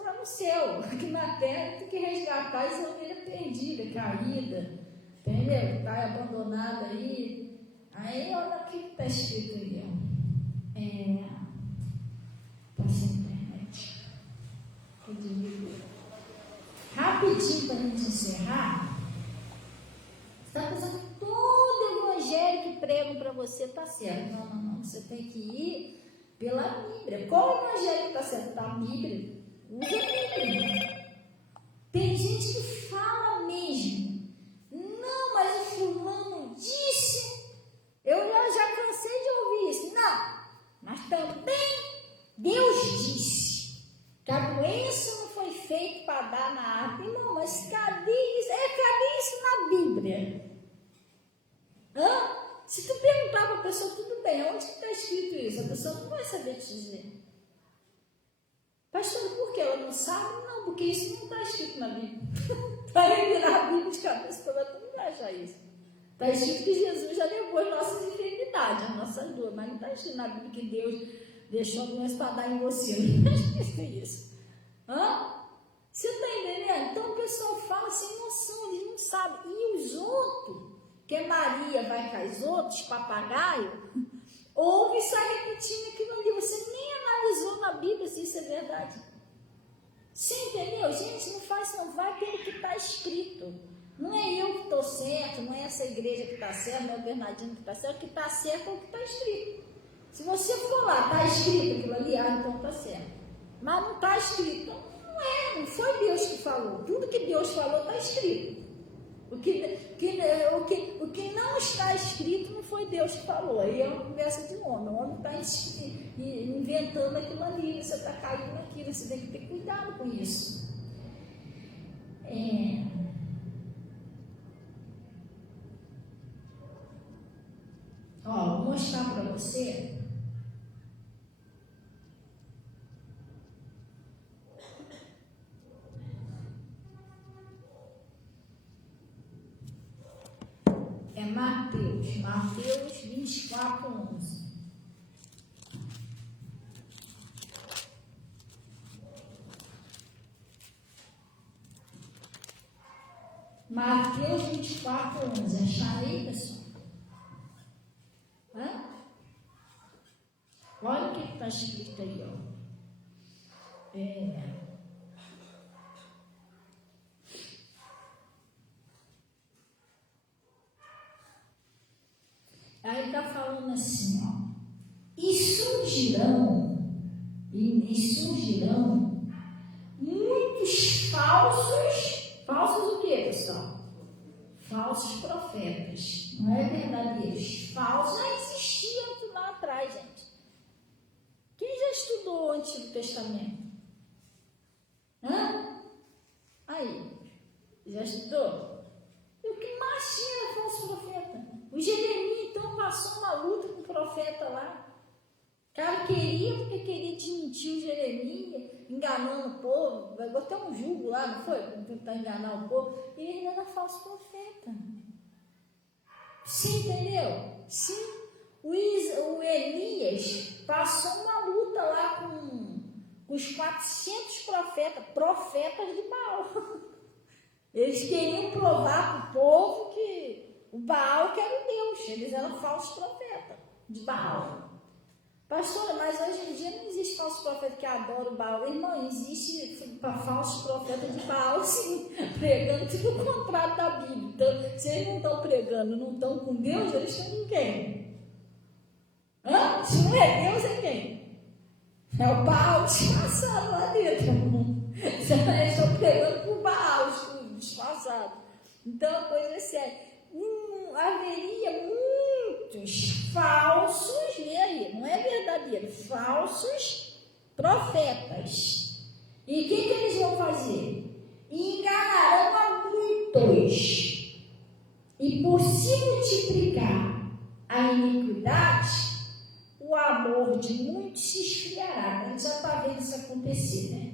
lá no céu. Aqui na terra tem que resgatar as ovelhas perdidas, caídas, entendeu? Está abandonada aí. Aí olha o que está escrito aí, ó. Está sem internet. Rapidinho para a gente encerrar. Você está pensando que todo evangelho que pregam para você está certo. Não. Você tem que ir pela Bíblia. Qual evangelho que está certo? Está a Bíblia. Usa a Bíblia. Tem gente que fala mesmo. Não, mas o fulano disse. Eu já cansei de ouvir isso. Não, mas também Deus disse que a doença não foi feita para dar na árvore. Não, mas cadê isso? Cadê isso na Bíblia? Se tu perguntar para a pessoa, tudo bem, onde que está escrito isso? A pessoa não vai saber te dizer. Pastor, por que ela não sabe? Não, porque isso não está escrito na Bíblia. Vai virar a Bíblia de cabeça para ela, tu não vai achar isso. Está escrito que Jesus já levou as nossas enfermidades, as nossas dores, mas não está escrito na Bíblia que Deus deixou a doença para dar em você. Não está escrito isso. Você está entendendo? Então o pessoal fala sem noção, eles não sabem. E os outros, que Maria vai com os outros, papagaio, ouve e sai repetindo aquilo ali. Você nem analisou na Bíblia se isso é verdade. Sim, entendeu? Gente, não faz isso, não. Vai pelo que está escrito. Não é eu que estou certo, não é essa igreja que está certa, não é o Bernardino que está certo. O que está certo é o que está escrito. Se você for lá, está escrito aquilo ali, então está certo. Mas não está escrito. Então, não foi Deus que falou. Tudo que Deus falou está escrito. O que não está escrito não foi Deus que falou. Aí é uma conversa de homem. O homem está inventando aquilo ali. Você está caindo naquilo. Você tem que ter cuidado com isso. Vou mostrar para você. Mateus 24:11. Mateus 24:11. Acharei, pessoal? Olha o que está escrito aí, Aí está falando assim, e surgirão muitos falsos o que, pessoal? Falsos profetas, não é verdadeiros, falsos, já existiam lá atrás, gente. Quem já estudou o Antigo Testamento? Aí, já estudou? E o que mais tinha era falso profeta? O Jeremias, então, passou uma luta com o profeta lá. O cara queria, porque queria desmentir o Jeremias, enganando o povo. Vai botar um jugo lá, não foi? Para tentar enganar o povo. E ele era falso profeta. Sim, entendeu? Sim. O Elias passou uma luta lá com os 400 profetas de Baal. Eles queriam provar para o povo que o Baal que era o Deus. Eles eram falsos profetas de Baal. Pastora, mas hoje em dia não existe falso profeta que adora o Baal. Irmão, existe falsos profetas de Baal, sim, pregando tudo o contrário da Bíblia. Então, se eles não estão pregando, não estão com Deus, eles estão com quem? Se não é Deus, é quem? É o Baal disfarçado lá dentro. Eles estão pregando por Baal disfarçado. Então a coisa é séria. Haveria muitos falsos, e aí, não é verdadeiro, falsos profetas. E o que eles vão fazer? Enganarão a muitos. E por se multiplicar a iniquidade, o amor de muitos se esfriará. A gente já está vendo isso acontecer, né?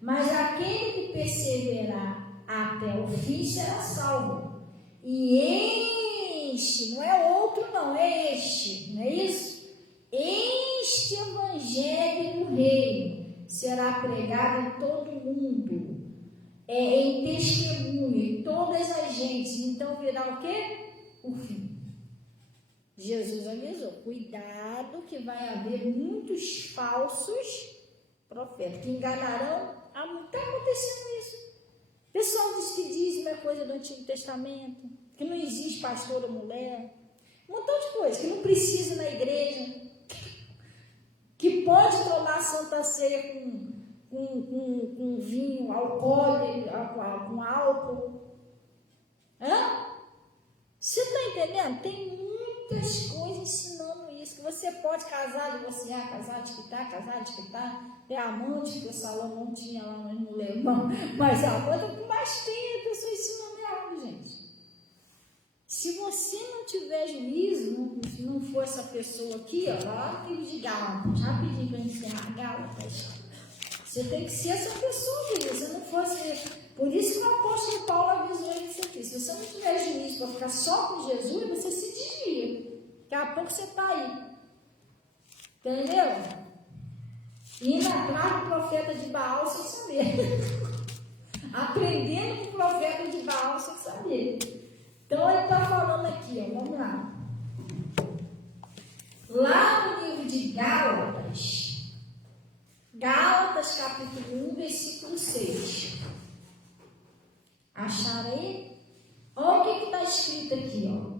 Mas aquele que perseverar até o fim será salvo. E este, não é outro não, é este, não é isso? Este evangelho do reino será pregado em todo o mundo, em testemunho, em todas as gentes. Então virá o quê? O fim. Jesus avisou, cuidado que vai haver muitos falsos profetas que enganarão. Está acontecendo isso. O pessoal diz que dízimo é coisa do Antigo Testamento, que não existe pastora mulher, um montão de coisa, que não precisa na igreja, que pode tomar Santa Ceia com vinho alcoólico, com álcool. Você está entendendo? Tem muitas coisas ensinando isso, que você pode casar, divorciar, casar, desquitar, ter amante, que o Salomão tinha lá, mas não lembro, mas amante, mas tem a pessoa ensinando errado, gente. Se você não tiver juízo, não for essa pessoa aqui, ó, lá no livro de Gálatas, rapidinho para encerrar, Gálatas, você tem que ser essa pessoa, querido, você não fosse. Por isso que o apóstolo Paulo avisou isso aqui. Se você não tiver juízo para ficar só com Jesus, você se desvia. Daqui a pouco você está aí. Entendeu? Indo atrás do profeta de Baal sem saber. Aprendendo com o profeta de Baal sem saber. Então ele está falando aqui, ó, vamos lá. Lá no livro de Gálatas, capítulo 1, versículo 6. Acharam aí? Olha o que está escrito aqui, ó.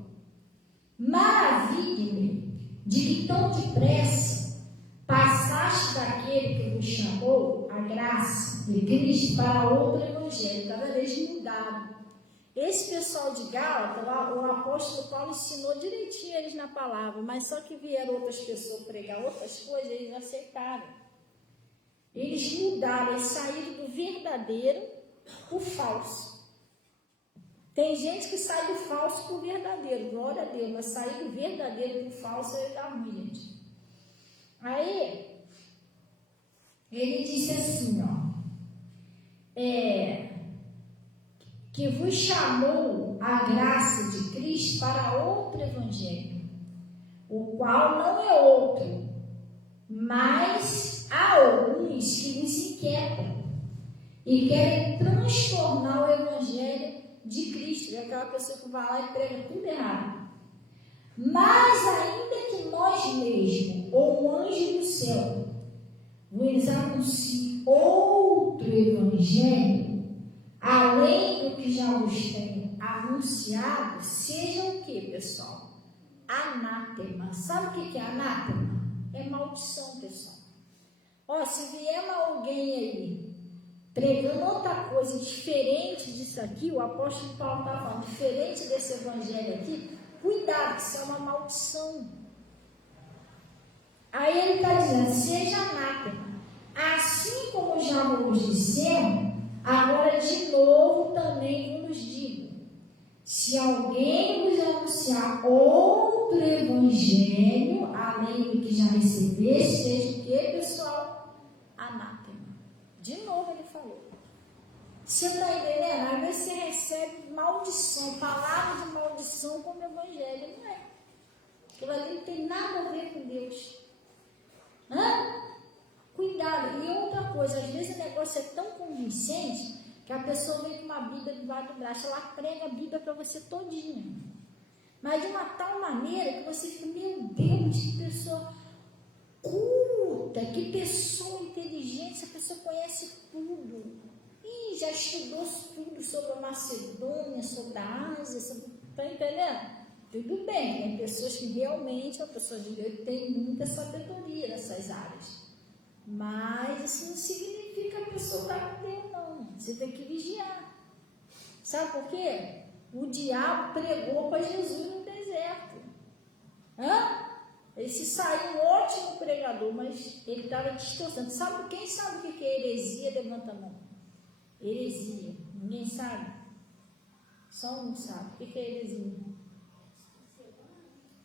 Maravilhe-me de que tão depressa passaste daquele que vos chamou a graça de Cristo para outro evangelho, cada vez mudado. Esse pessoal de Gálatas, o apóstolo Paulo ensinou direitinho eles na palavra, mas só que vieram outras pessoas pregar outras coisas, eles não aceitaram. Eles mudaram, eles saíram do verdadeiro para o falso. Tem gente que sai do falso para o verdadeiro, glória a Deus, mas sair do verdadeiro para o falso é da ruim, gente. Aí, ele disse assim, ó, que vos chamou a graça de Cristo para outro evangelho, o qual não é outro, mas há alguns que vos inquietam e querem transtornar o evangelho de Cristo, é aquela pessoa que vai lá e prega tudo errado. Mas ainda que nós mesmos, ou um anjo do céu, vos anuncie outro evangelho, além do que já vos tenho anunciado, seja o que, pessoal? Anátema. Sabe o que é anátema? É maldição, pessoal. Ó, se vier alguém aí pregando outra coisa diferente disso aqui, o apóstolo Paulo está falando, diferente desse evangelho aqui, cuidado, isso é uma maldição. Aí ele está dizendo, seja anátema. Assim como já vos dissemos, agora de novo também vos digo, se alguém vos anunciar outro evangelho, além do que já recebeste, seja o que, pessoal? Anátema. De novo ele falou. Você está entendendo? Às vezes você recebe maldição, palavra de maldição como evangelho, não é? Aquilo ali não tem nada a ver com Deus. Cuidado. E outra coisa, às vezes o negócio é tão convincente que a pessoa vem com uma Bíblia debaixo do braço, ela prega a Bíblia para você todinha. Mas de uma tal maneira que você fica, meu Deus, que pessoa culta, que pessoa inteligente, essa pessoa conhece tudo. E já estudou tudo sobre a Macedônia, sobre a Ásia, está entendendo? Tudo bem, tem pessoas que realmente, a pessoa de Deus tem muita sabedoria nessas áreas. Mas isso não significa que a pessoa está com Deus, não. Você tem que vigiar. Sabe por quê? O diabo pregou para Jesus no deserto. Ele se saiu um ótimo pregador, mas ele estava distorcendo. Sabe, quem sabe o que é heresia? Levanta a mão. Heresia. Ninguém sabe? Só um sabe. O que é heresia?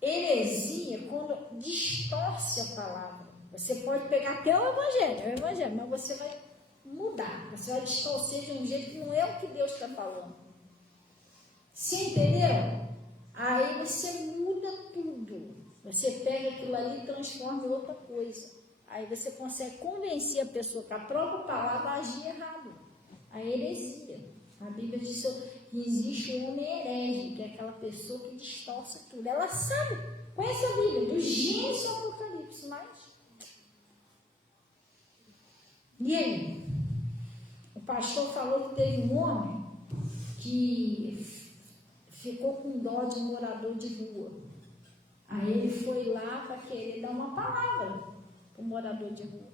heresia quando distorce a palavra. Você pode pegar até o evangelho, mas você vai mudar, você vai distorcer de um jeito que não é o que Deus está falando. Você entendeu? Aí você muda tudo. Você pega aquilo ali e transforma em outra coisa. Aí você consegue convencer a pessoa que a própria palavra agia errado. A heresia. A Bíblia diz que existe um homem herege, que é aquela pessoa que distorce tudo. Ela sabe, conhece a Bíblia, do Gênesis ao Apocalipse, mas... E aí? O pastor falou que teve um homem que ficou com dó de um morador de rua. Aí ele foi lá para querer dar uma palavra para o morador de rua.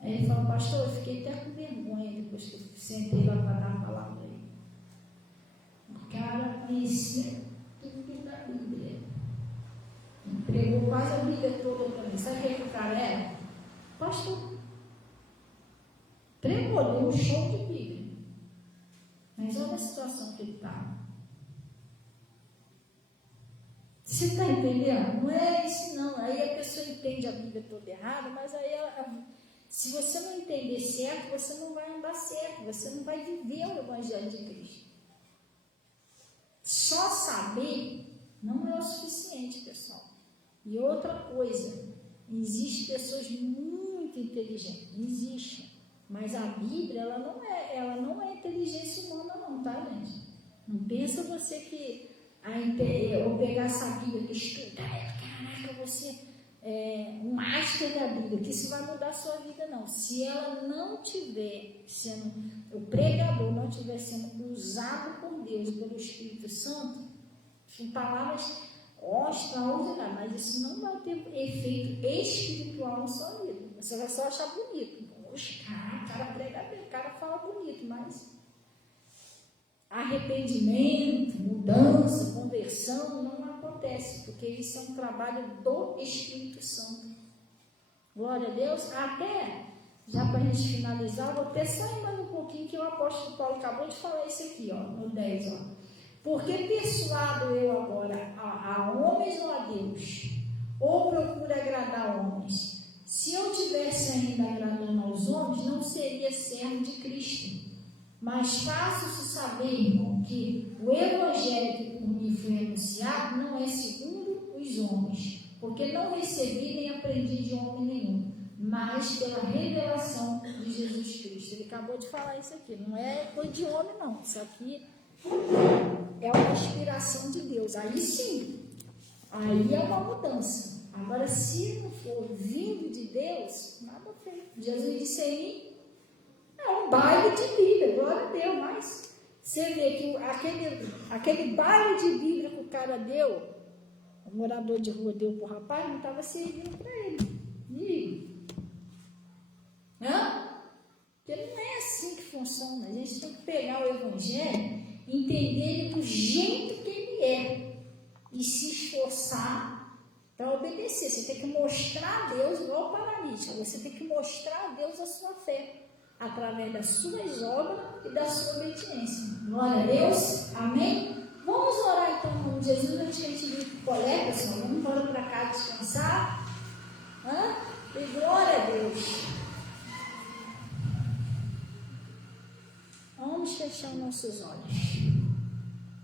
Aí ele falou: pastor, eu fiquei até com vergonha depois que eu sentei lá para dar a palavra aí. O cara conhecia tudo da Bíblia. Pregou quase a Bíblia toda para mim. Sabe o que o cara era? Pastor. Pregou, deu um show de Bíblia. Mas olha a situação que ele está. Você está entendendo? Não é isso não. Aí a pessoa entende a Bíblia toda errada, mas aí se você não entender certo, você não vai andar certo, você não vai viver o Evangelho de Cristo. Só saber não é o suficiente, pessoal. E outra coisa, existem pessoas muito inteligentes, existe. Mas a Bíblia, ela não é inteligência humana não, tá, gente? Não pensa você que eu pegar essa Bíblia e estudar, caraca, você é um master da Bíblia, que isso vai mudar a sua vida, não. Se ela não estiver sendo, o pregador não estiver sendo usado por Deus e pelo Espírito Santo, são palavras extraordinárias, mas isso não vai ter efeito espiritual na sua vida. Você vai só achar bonito. Poxa, o cara prega bem, o cara fala bonito, mas arrependimento, mudança, conversão não acontece, porque isso é um trabalho do Espírito Santo. Glória a Deus. Até, já para a gente finalizar, vou até sair mais um pouquinho, que o apóstolo Paulo acabou de falar isso aqui, ó, no 10, ó. Porque persuado eu agora a homens ou a Deus, ou procuro agradar homens? Se eu tivesse ainda agradando aos homens, não seria servo de Cristo. Mas faço-se saber, irmão, que o evangelho que por mim foi anunciado não é segundo os homens, porque não recebi nem aprendi de homem nenhum, mas pela revelação de Jesus Cristo. Ele acabou de falar isso aqui, não é coisa de homem não, isso aqui é uma inspiração de Deus. Aí sim, aí é uma mudança. Agora, se não for vindo de Deus, nada feito. Jesus disse aí, é um baile de Bíblia, glória a Deus, mas você vê que aquele baile de Bíblia que o cara deu, o morador de rua deu para o rapaz, não estava servindo para ele. E porque não é assim que funciona. A gente tem que pegar o Evangelho, entender ele do jeito que ele é e se esforçar para obedecer. Você tem que mostrar a Deus, igual o paralítico, você tem que mostrar a Deus a sua fé, através das suas obras e da sua obediência. Glória a Deus, amém? Vamos orar então em nome de Jesus, antes que a gente vir para o colé, pessoal. Vamos embora para cá descansar. E glória a Deus. Vamos fechar nossos olhos.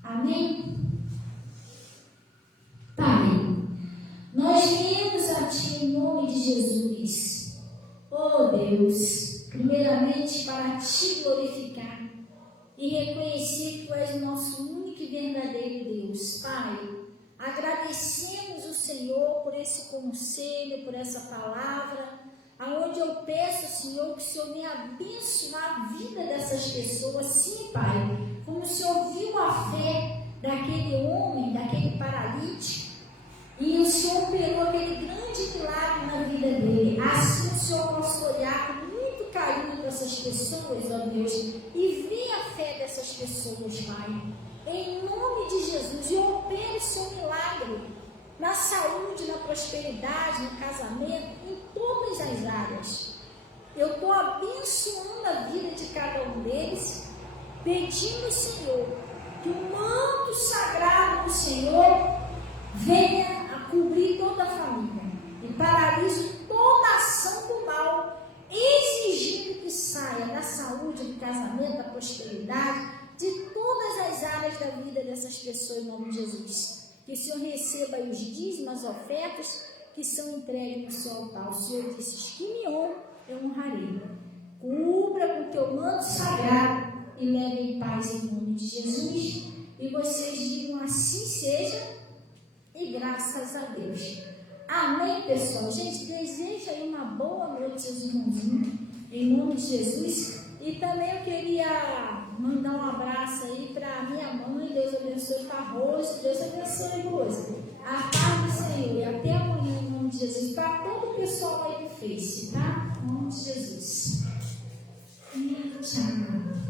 Amém? Nós viemos a Ti em nome de Jesus, oh Deus, primeiramente para Te glorificar e reconhecer que Tu és o nosso único e verdadeiro Deus. Pai, agradecemos o Senhor por esse conselho, por essa palavra, aonde eu peço, Senhor, que o Senhor venha abençoar a vida dessas pessoas. Sim, Pai, como o Senhor viu a fé daquele homem, daquele paralítico, e o Senhor operou aquele grande milagre na vida dele. Assim o Senhor possa olhar com muito carinho para essas pessoas, ó Deus, e ver a fé dessas pessoas, Pai. Em nome de Jesus, e opere o seu milagre na saúde, na prosperidade, no casamento, em todas as áreas. Eu estou abençoando a vida de cada um deles, pedindo, Senhor, que o manto sagrado do Senhor venha paraliso toda ação do mal, exigindo que saia da saúde, do casamento, da prosperidade, de todas as áreas da vida dessas pessoas, em nome de Jesus. Que o Senhor receba os dízimos, as ofertas que são entregues no seu altar. O Senhor disse: que me honre, eu honrarei. Cubra com teu manto sagrado e leve em paz em nome de Jesus. E vocês digam: assim seja, e graças a Deus. Amém, pessoal? Gente, desejo aí uma boa noite aos irmãozinhos, em nome de Jesus. E também eu queria mandar um abraço aí para minha mãe. Deus abençoe para a Rose. Deus abençoe, Rose. A paz do Senhor. E até amanhã, em nome de Jesus. Para todo o pessoal aí do Face, tá? Em nome de Jesus. E tchau.